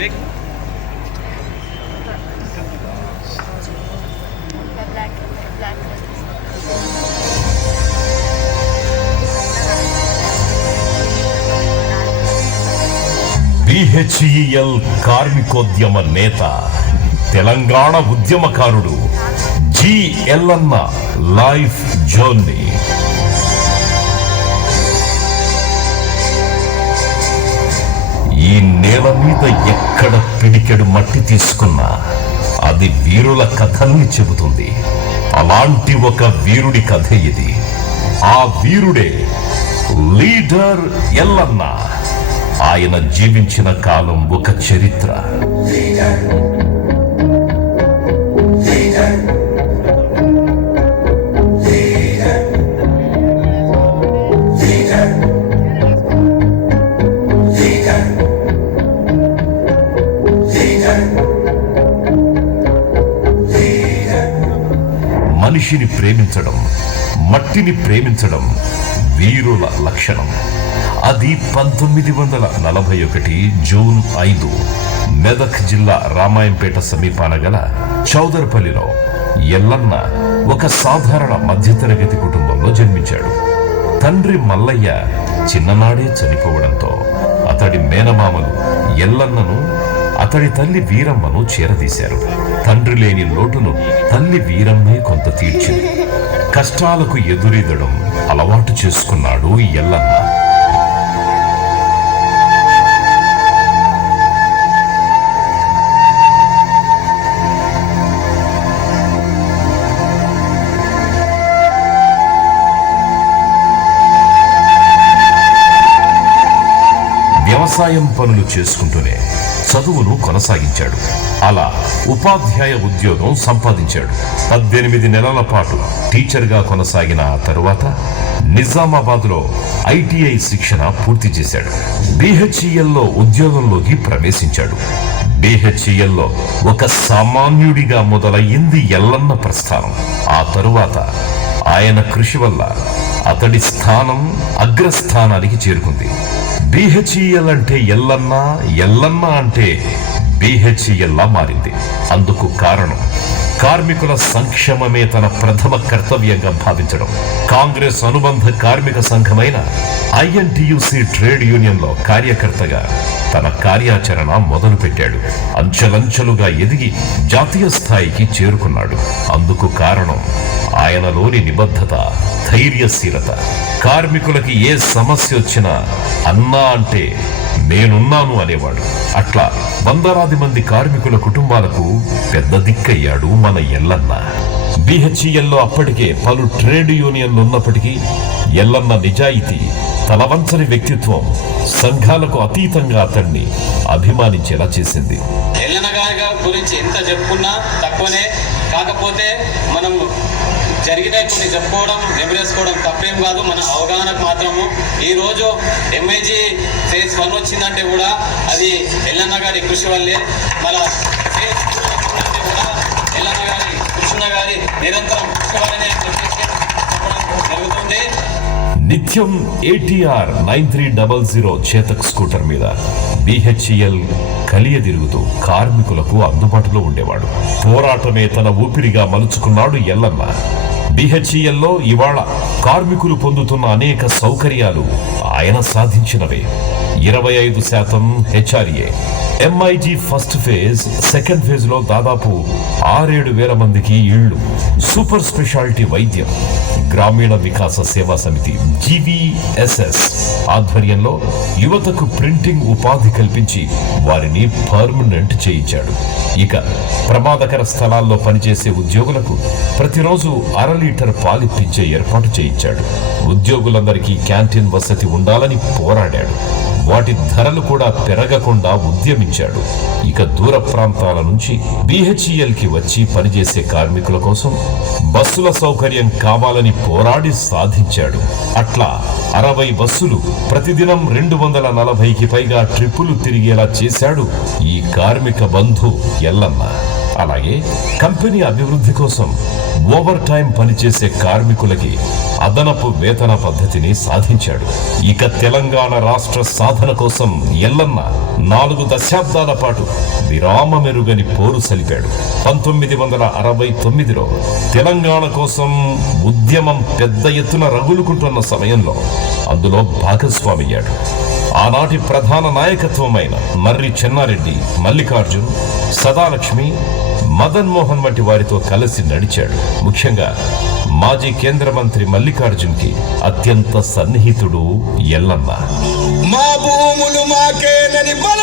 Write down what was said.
BHEL కార్మికోద్యమ నేత, తెలంగాణ ఉద్యమకారుడు G Yellanna life journey. ఈ నేల మీద ఎక్కడ పిడికెడు మట్టి తీసుకున్నా అది వీరుల కథల్ని చెబుతుంది. అలాంటి ఒక వీరుడి కథ ఇది. ఆ వీరుడే లీడర్ ఎల్లన్న. ఆయన జీవించిన కాలం ఒక చరిత్ర. మనిషిని ప్రేమించడం, మట్టిని ప్రేమించడం వీరుల లక్షణం. అది 1941 జూన్ 5 మెదక్ జిల్లా రామాయంపేట సమీపాన గల చౌదర్పల్లిలో ఎల్లన్న ఒక సాధారణ మధ్యతరగతి కుటుంబంలో జన్మించాడు. తండ్రి మల్లయ్య చిన్ననాడే చనిపోవడంతో అతడి మేనమామలు ఎల్లన్నను, అతడి తల్లి వీరమ్మను చేరదీశారు. తండ్రి లేని లోటును తల్లి వీరమ్మే కొంత తీర్చింది. కష్టాలకు ఎదురీదడం అలవాటు చేసుకున్నాడు ఎల్లన్న. వ్యవసాయం పనులు చేసుకుంటూనే చదువును కొనసాగించాడు. అలా ఉపాధ్యాయ ఉద్యోగం సంపాదించాడు. 18 నెలల పాటు టీచర్గా కొనసాగిన ఆ తరువాత నిజామాబాద్లో ఐటీఐ శిక్షణ పూర్తి చేశాడు. బిహెచ్ఈఎల్లో ఉద్యోగంలోకి ప్రవేశించాడు. బిహెచ్ఈఎల్లో ఒక సామాన్యుడిగా మొదలయ్యింది ఎల్లన్న ప్రస్థానం. ఆ తరువాత ఆయన కృషి వల్ల అతడి స్థానం అగ్రస్థానానికి చేరుకుంది. బిహెచ్ఈఎల్ అంటే ఎల్లన్న, ఎల్లన్న అంటే బిహెచ్ఈఎల్లా మారింది. అందుకు కారణం కార్మికుల సంక్షేమమే తన ప్రథమ కర్తవ్యంగా భావించడం. కాంగ్రెస్ అనుబంధ కార్మిక సంఘమైన ఐఎన్టీయూసీ ట్రేడ్ యూనియన్లో కార్యకర్తగా తన కార్యాచరణ మొదలుపెట్టాడు. అంచెలంచెలుగా ఎదిగి జాతీయ స్థాయికి చేరుకున్నాడు. అందుకు కారణం ఆయనలోని నిబద్ధత, ధైర్యశీలత. కార్మికులకి ఏ సమస్య వచ్చినా అన్నా అంటే నేనున్నాను అనేవాడు. అట్లా వందలాది మంది కార్మికుల కుటుంబాలకు పెద్ద దిక్కయ్యాడు మన ఎల్లన్న. బిహెచ్ఈఎల్లో అప్పటికే పలు ట్రేడ్ యూనియన్లు ఉన్నప్పటికీ ఎల్లన్న నిజాయితీ, తలవంచని వ్యక్తిత్వం సంఘాలకు అతీతంగా అతన్ని అభిమానించేలా చేసింది. ఎల్లన్న గారి గురించి ఎంత చెప్పుకున్నా తక్కువనే. కాకపోతే మనం జరిగిన కొన్ని చెప్పుకోవడం, నెమరేసుకోవడం తప్పేం కాదు. మన అవగాహనకు మాత్రము ఈరోజు ఎంఐజీ ఫేజ్ 1 వచ్చిందంటే కూడా అది ఎల్లన్న గారి కృషి వల్లే. మన ఫేజ్ 2 వచ్చిందంటే కూడా ఎల్లన్న గారి కృష్ణ గారి నిరంతరం కృషి వల్లనే చెప్పడం జరుగుతుంది. నిత్యం ATR 9300 చేతక్ స్కూటర్ మీద బిహెచ్ఈఎల్ కలియదిరుగుతూ కార్మికులకు అందుబాటులో ఉండేవాడు. పోరాటమే తన ఊపిరిగా మలుచుకున్నాడు ఎల్లన్న. బిహెచ్ఈఎల్లో ఇవాళ కార్మికులు పొందుతున్న అనేక సౌకర్యాలు ఆయన సాధించినవే. 25% HRA, MIG first phase, second phase లో దాదాపు 6-7 వేల మందికి ఇళ్లు, సూపర్ స్పెషాలిటీ వైద్యం. గ్రామీణ వికాస సేవా సమితి GVSS ఆధ్వర్యంలో యువతకు ప్రింటింగ్ ఉపాధి కల్పించి వారిని పర్మనెంట్ చేయించాడు. ఇక ప్రమాదకర స్థలాల్లో పనిచేసే ఉద్యోగులకు ప్రతిరోజు 1/2 లీటర్ పాలిప్పించే ఏర్పాటు చేయించాడు. ఉద్యోగులందరికీ క్యాంటీన్ వసతి ఉండాలని పోరాడాడు. వాటి ధరలు కూడా పెరగకుండా ఉద్యమించాడు. ఇక దూర ప్రాంతాల నుంచి బిహెచ్ఈఎల్ కి వచ్చి పనిచేసే కార్మికుల కోసం బస్సుల సౌకర్యం కావాలని పోరాడి సాధించాడు. అట్లా 60 బస్సులు ప్రతిదినం 240కి పైగా ట్రిప్పులు తిరిగేలా చేశాడు ఈ కార్మిక బంధు ఎల్లన్న. అలాగే కంపెనీ అభివృద్ధి కోసం ఓవర్ టైం పనిచేసే కార్మికులకి అదనపు వేతన పద్ధతిని సాధించాడు. ఇక తెలంగాణ రాష్ట్ర సాధన కోసం ఎల్లన్న 4 దశాబ్దాల పాటు విరామమెరుగని పోరు సలిపాడు. 1969లో తెలంగాణ కోసం ఉద్యమం పెద్ద ఎత్తున రగులుకుంటున్న సమయంలో అందులో భాగస్వామయ్యాడు. ఆనాటి ప్రధాన నాయకత్వమైన మర్రి చెన్నారెడ్డి, మల్లికార్జున్, సదాలక్ష్మి, మదన్ మోహన్ వంటి వారితో కలిసి నడిచాడు. ముఖ్యంగా మాజీ కేంద్ర మంత్రి మల్లికార్జున్ కి అత్యంత సన్నిహితుడు ఎల్లన్న. మా భూములు మాకేనని బల